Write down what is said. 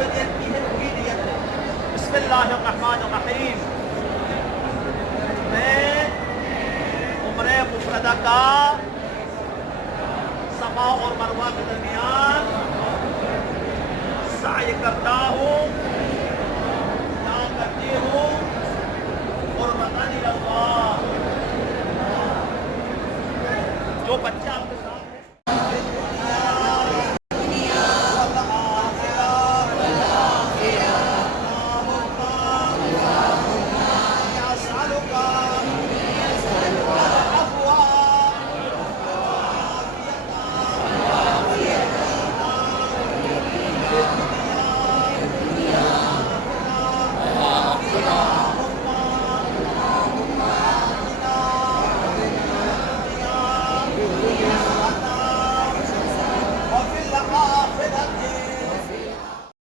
नियत की है वही नियत है। बिस्मिल्लाहिर्रहमानिर्रहीम। मैं उम्रे मुफरदा का सफा और मरवा के दरमियान साई करता हूँ या करती हूँ और बतानी अल्लाह जो बच्चा